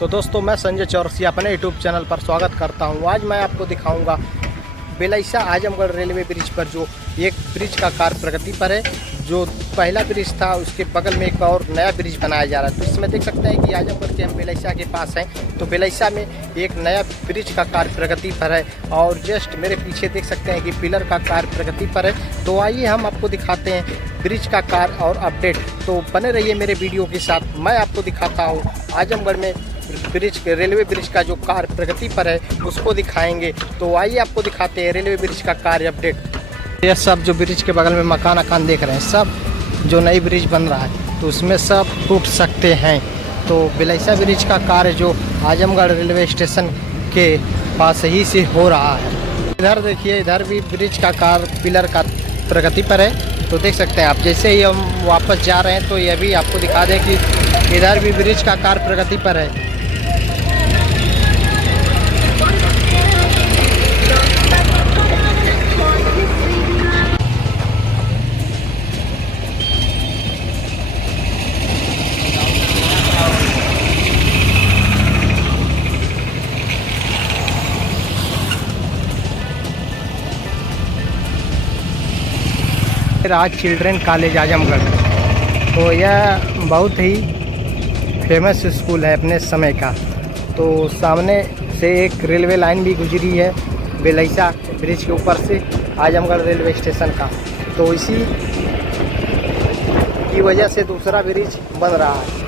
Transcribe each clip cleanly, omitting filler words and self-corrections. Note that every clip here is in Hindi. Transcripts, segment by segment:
तो दोस्तों मैं संजय चौरसिया अपने यूट्यूब चैनल पर स्वागत करता हूं। आज मैं आपको दिखाऊंगा बेलैसा आजमगढ़ रेलवे ब्रिज पर जो एक ब्रिज का कार्य प्रगति पर है। जो पहला ब्रिज था उसके बगल में एक और नया ब्रिज बनाया जा रहा है। तो इसमें देख सकते हैं कि आजमगढ़ के हम बेलैसा के पास हैं। तो बेलैसा में एक नया ब्रिज का कार्य प्रगति पर है और जस्ट मेरे पीछे देख सकते हैं कि पिलर का कार्य प्रगति पर है। तो आइए हम आपको दिखाते हैं ब्रिज का कार्य और अपडेट। तो बने रहिए मेरे वीडियो के साथ। मैं आपको दिखाता हूँ आजमगढ़ में ब्रिज रेलवे ब्रिज का जो कार्य प्रगति पर है उसको दिखाएंगे। तो आइए आपको दिखाते हैं रेलवे ब्रिज का कार्य अपडेट। यह सब जो ब्रिज के बगल में मकान देख रहे हैं, सब जो नई ब्रिज बन रहा है तो उसमें सब टूट सकते हैं। तो बेलैसा ब्रिज का कार्य जो आजमगढ़ रेलवे स्टेशन के पास ही से हो रहा है। इधर देखिए, इधर भी ब्रिज का कार्य पिलर का प्रगति पर है। तो देख सकते हैं आप। जैसे ही हम वापस जा रहे हैं तो यह भी आपको दिखा दें कि इधर भी ब्रिज का कार्य प्रगति पर है। राज चिल्ड्रन कॉलेज आजमगढ़, तो यह बहुत ही फेमस स्कूल है अपने समय का। तो सामने से एक रेलवे लाइन भी गुजरी है बेलैसा ब्रिज के ऊपर से आजमगढ़ रेलवे स्टेशन का। तो इसी की वजह से दूसरा ब्रिज बन रहा है।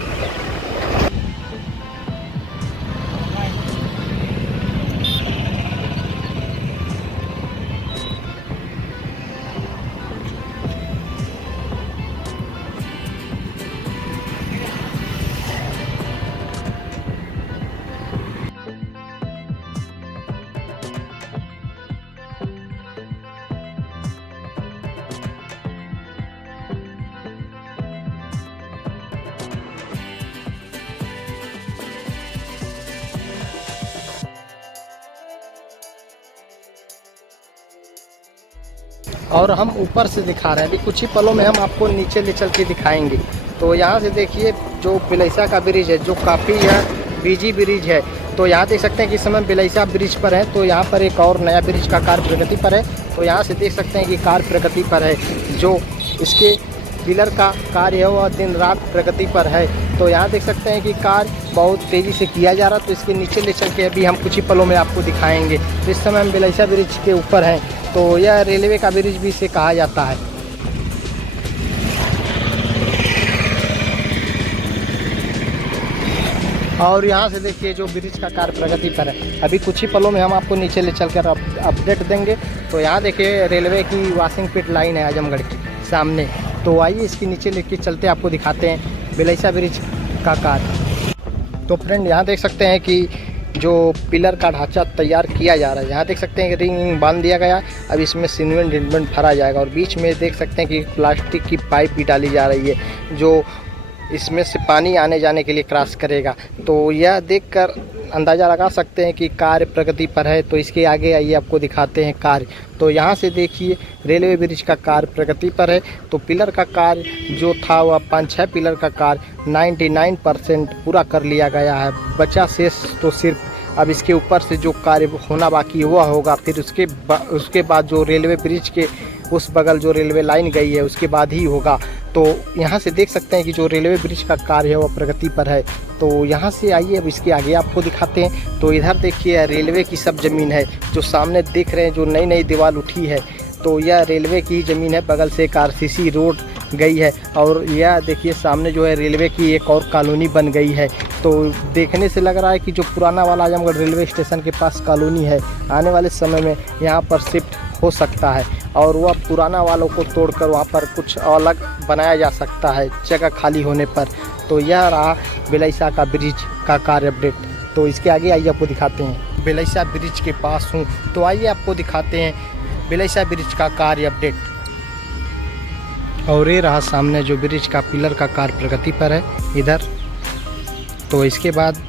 और हम ऊपर से दिखा रहे हैं। अभी कुछ ही पलों में हम आपको नीचे ले चल के दिखाएंगे। तो यहाँ से देखिए जो बेलैसा का ब्रिज है जो काफ़ी बिजी ब्रिज है। तो यहाँ देख सकते हैं कि इस समय बेलैसा ब्रिज पर है। तो यहाँ पर एक और नया ब्रिज का कार्य प्रगति पर है। तो यहाँ से देख सकते हैं कि कार्य प्रगति पर है। जो इसके पिलर का कार्य है वह दिन रात प्रगति पर है। तो यहाँ देख सकते हैं कि कार्य बहुत तेज़ी से किया जा रहा है। तो इसके नीचे ले चल के अभी हम कुछ ही पलों में आपको दिखाएंगे। तो इस समय हम बेलैसा ब्रिज के ऊपर हैं। तो यह रेलवे का ब्रिज भी इसे कहा जाता है। और यहाँ से देखिए जो ब्रिज का कार्य प्रगति पर है। अभी कुछ ही पलों में हम आपको नीचे ले चलकर अपडेट देंगे। तो यहाँ देखिए रेलवे की वाशिंग पिट लाइन है आजमगढ़ की सामने। तो आइए इसके नीचे लेके चलते आपको दिखाते हैं बेलैसा ब्रिज का कार्य। तो फ्रेंड यहाँ देख सकते हैं कि जो पिलर का ढांचा तैयार किया जा रहा है। यहाँ देख सकते हैं कि रिंग बांध दिया गया। अब इसमें सीमेंट भरा जाएगा और बीच में देख सकते हैं कि प्लास्टिक की पाइप भी डाली जा रही है जो इसमें से पानी आने जाने के लिए क्रॉस करेगा। तो यह देखकर अंदाज़ा लगा सकते हैं कि कार्य प्रगति पर है। तो इसके आगे आइए आपको दिखाते हैं कार्य। तो यहाँ से देखिए रेलवे ब्रिज का कार्य प्रगति पर है। तो पिलर का कार्य जो था वह 5-6 पिलर का कार्य 99% पूरा कर लिया गया है। बचा शेष तो सिर्फ अब इसके ऊपर से जो कार्य होना बाकी हुआ होगा। फिर उसके बाद जो रेलवे ब्रिज के उस बगल जो रेलवे लाइन गई है उसके बाद ही होगा। तो यहाँ से देख सकते हैं कि जो रेलवे ब्रिज का कार्य है वह प्रगति पर है। तो यहाँ से आइए अब इसके आगे आपको दिखाते हैं। तो इधर देखिए रेलवे की सब ज़मीन है जो सामने देख रहे हैं, जो नई नई दीवार उठी है। तो यह रेलवे की ज़मीन है। बगल से एक RCC रोड गई है और यह देखिए सामने जो है रेलवे की एक और कॉलोनी बन गई है। तो देखने से लग रहा है कि जो पुराना वाला आजमगढ़ रेलवे स्टेशन के पास कॉलोनी है आने वाले समय में यहाँ पर शिफ्ट हो सकता है और वह पुराना वालों को तोड़कर वहाँ पर कुछ अलग बनाया जा सकता है जगह खाली होने पर। तो यह रहा बेलैसा का ब्रिज का कार्य अपडेट। तो इसके आगे आइए आपको दिखाते हैं। बेलैसा ब्रिज के पास हूँ तो आइए आपको दिखाते हैं बेलैसा ब्रिज का कार्य अपडेट। और ये रहा सामने जो ब्रिज का पिलर का कार्य प्रगति पर है इधर। तो इसके बाद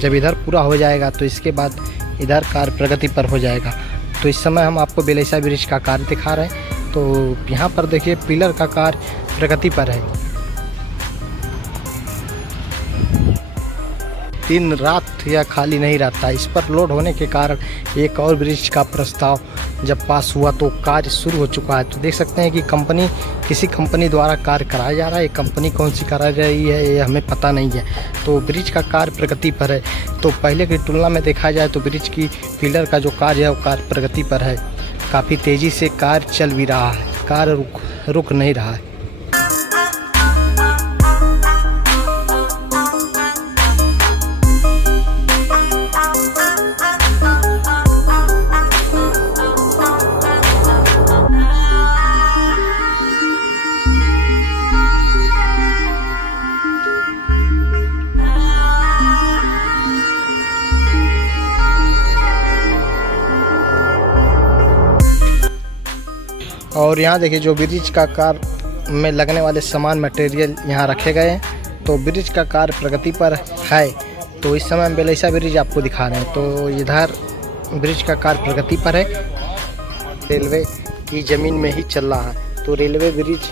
जब इधर पूरा हो जाएगा तो इसके बाद इधर कार्य प्रगति पर हो जाएगा। तो इस समय हम आपको बेलैसा ब्रिज का कार्य दिखा रहे हैं। तो यहाँ पर देखिए पिलर का कार्य प्रगति पर है। दिन रात या खाली नहीं रहता। इस पर लोड होने के कारण एक और ब्रिज का प्रस्ताव जब पास हुआ तो कार्य शुरू हो चुका है। तो देख सकते हैं कि किसी कंपनी द्वारा कार्य कराया जा रहा है। ये कंपनी कौन सी करा रही है ये हमें पता नहीं है। तो ब्रिज का कार्य प्रगति पर है। तो पहले की तुलना में देखा जाए तो ब्रिज की पिलर का जो कार्य है वो कार्य प्रगति पर है। काफ़ी तेज़ी से कार्य चल भी रहा है, कार्य रुक नहीं रहा है। और यहाँ देखिए जो ब्रिज का कार्य में लगने वाले सामान मटेरियल यहाँ रखे गए हैं। तो ब्रिज का कार्य प्रगति पर है। तो इस समय हम बेलैसा ब्रिज आपको दिखा रहे हैं। तो इधर ब्रिज का कार्य प्रगति पर है, रेलवे की ज़मीन में ही चल रहा है। तो रेलवे ब्रिज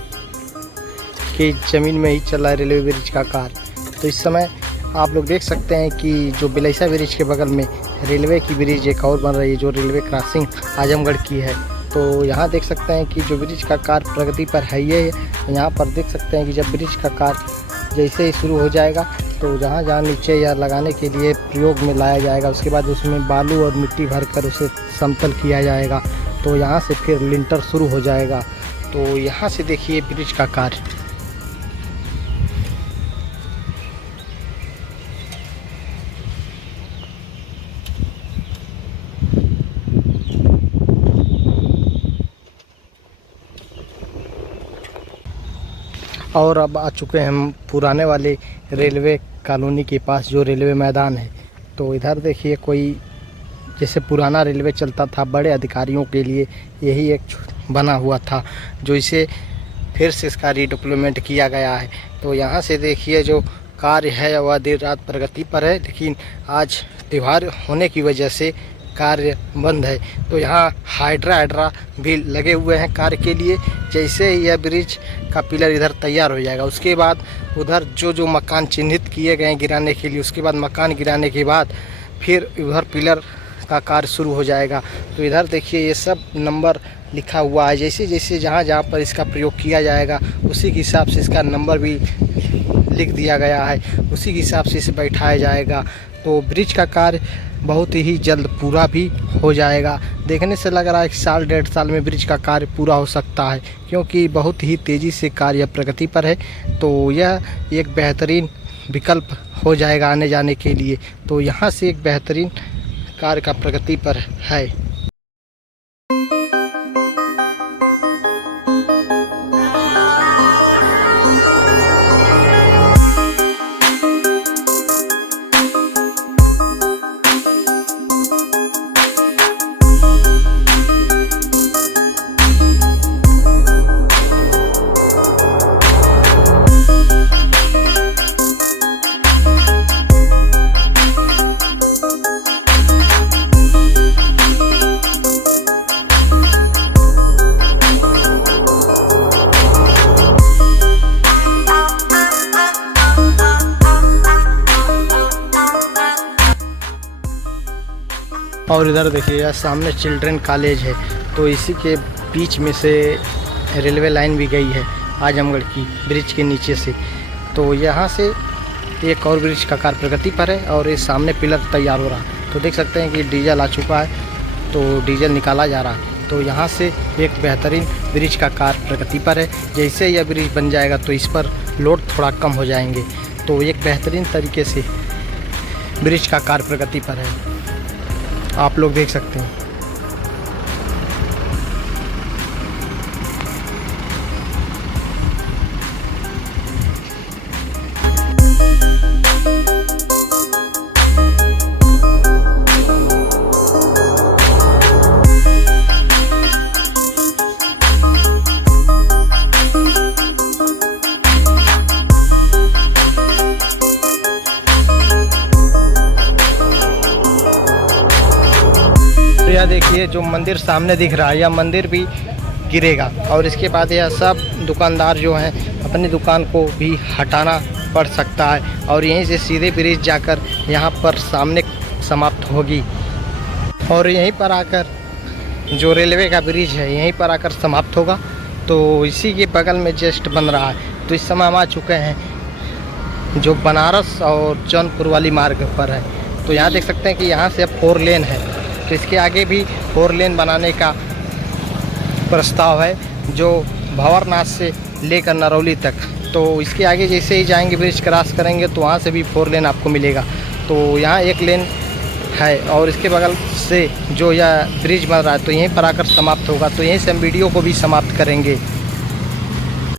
की ज़मीन में ही चल रहा है रेलवे ब्रिज का कार्य। तो इस समय आप लोग देख सकते हैं कि जो बेलैसा ब्रिज के बगल में रेलवे की ब्रिज एक और बन रही है, जो रेलवे क्रॉसिंग आजमगढ़ की है। तो यहाँ देख सकते हैं कि जो ब्रिज का कार्य प्रगति पर है ये यहाँ पर देख सकते हैं कि जब ब्रिज का कार्य जैसे ही शुरू हो जाएगा तो जहाँ जहाँ नीचे या लगाने के लिए प्रयोग में लाया जाएगा, उसके बाद उसमें बालू और मिट्टी भरकर उसे समतल किया जाएगा। तो यहाँ से फिर लिंटर शुरू हो जाएगा। तो यहाँ से देखिए ब्रिज का कार्य। और अब आ चुके हैं हम पुराने वाले रेलवे कॉलोनी के पास, जो रेलवे मैदान है। तो इधर देखिए कोई जैसे पुराना रेलवे चलता था, बड़े अधिकारियों के लिए यही एक बना हुआ था, जो इसे फिर से इसका रीडेवलपमेंट किया गया है। तो यहाँ से देखिए जो कार्य है वह देर रात प्रगति पर है, लेकिन आज त्यौहार होने की वजह से कार्य बंद है। तो यहाँ हाइड्रा भी लगे हुए हैं कार्य के लिए। जैसे ही यह ब्रिज का पिलर इधर तैयार हो जाएगा, उसके बाद उधर जो मकान चिन्हित किए गए हैं गिराने के लिए, उसके बाद मकान गिराने के बाद फिर उधर पिलर का कार्य शुरू हो जाएगा। तो इधर देखिए ये सब नंबर लिखा हुआ है। जैसे जैसे जहाँ पर इसका प्रयोग किया जाएगा उसी के हिसाब से इसका नंबर भी लिख दिया गया है, उसी के हिसाब से इसे बैठाया जाएगा। तो ब्रिज का कार्य बहुत ही जल्द पूरा भी हो जाएगा। देखने से लग रहा है कि साल डेढ़ साल में ब्रिज का कार्य पूरा हो सकता है, क्योंकि बहुत ही तेज़ी से कार्य प्रगति पर है। तो यह एक बेहतरीन विकल्प हो जाएगा आने जाने के लिए। तो यहाँ से एक बेहतरीन कार्य का प्रगति पर है। और इधर देखिए यह सामने चिल्ड्रन कॉलेज है। तो इसी के बीच में से रेलवे लाइन भी गई है आजमगढ़ की, ब्रिज के नीचे से। तो यहाँ से एक और ब्रिज का कार्य प्रगति पर है और इस सामने पिलर तैयार हो रहा है। तो देख सकते हैं कि डीजल आ चुका है, तो डीजल निकाला जा रहा है। तो यहाँ से एक बेहतरीन ब्रिज का कार्य प्रगति पर है। जैसे यह ब्रिज बन जाएगा तो इस पर लोड थोड़ा कम हो जाएंगे। तो एक बेहतरीन तरीके से ब्रिज का कार्य प्रगति पर है, आप लोग देख सकते हैं। यह देखिए जो मंदिर सामने दिख रहा है, यह मंदिर भी गिरेगा और इसके बाद यह सब दुकानदार जो हैं अपनी दुकान को भी हटाना पड़ सकता है और यहीं से सीधे ब्रिज जाकर यहाँ पर सामने समाप्त होगी और यहीं पर आकर जो रेलवे का ब्रिज है यहीं पर आकर समाप्त होगा। तो इसी के बगल में जस्ट बन रहा है। तो इस समय हम आ चुके हैं जो बनारस और जौनपुर वाली मार्ग पर है। तो यहाँ देख सकते हैं कि यहाँ से अब 4 लेन है। तो इसके आगे भी 4 लेन बनाने का प्रस्ताव है जो भंवरनाथ से लेकर नरौली तक। तो इसके आगे जैसे ही जाएंगे ब्रिज क्रॉस करेंगे तो वहाँ से भी 4 लेन आपको मिलेगा। तो यहाँ 1 लेन है और इसके बगल से जो यह ब्रिज बन रहा है तो यहीं पर आकर समाप्त होगा। तो यहीं से हम वीडियो को भी समाप्त करेंगे।